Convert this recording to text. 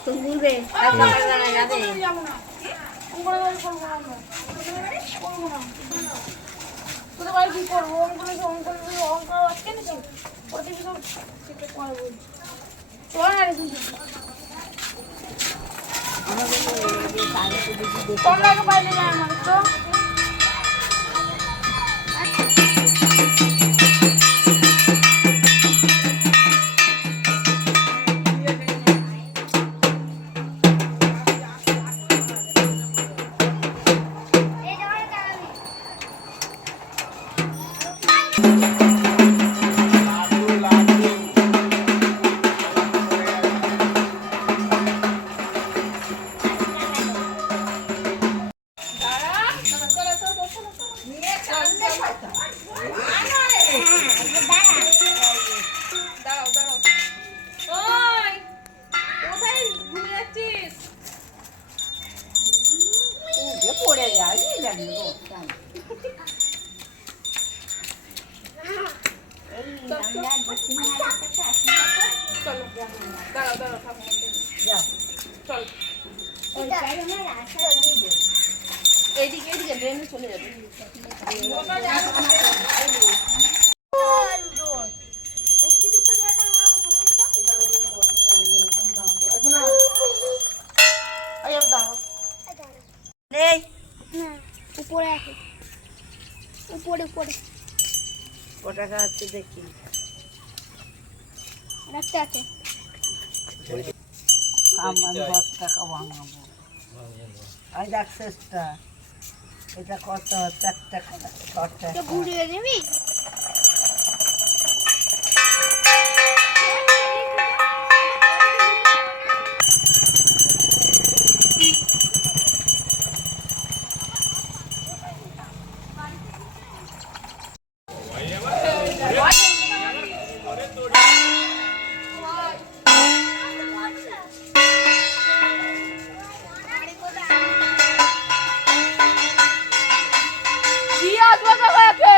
যাব ঘুরবে তোমরা বাইরে যায় আমার দাঁড়াও দাঁড়াও থাকো যাও চল এইদিকে এইদিকে ড্রেনে চলে যাবে উপরে আছে উপরে উপরে। কটা গাছ দেখি। আছে। আমার দশ টাকা ভাঙাবো। আমি দেখ শেষটা। এটা কত? চার ঘুরিয়ে ছ টাকা ঘুরিয়ে দিবি দিয়া তোমাকে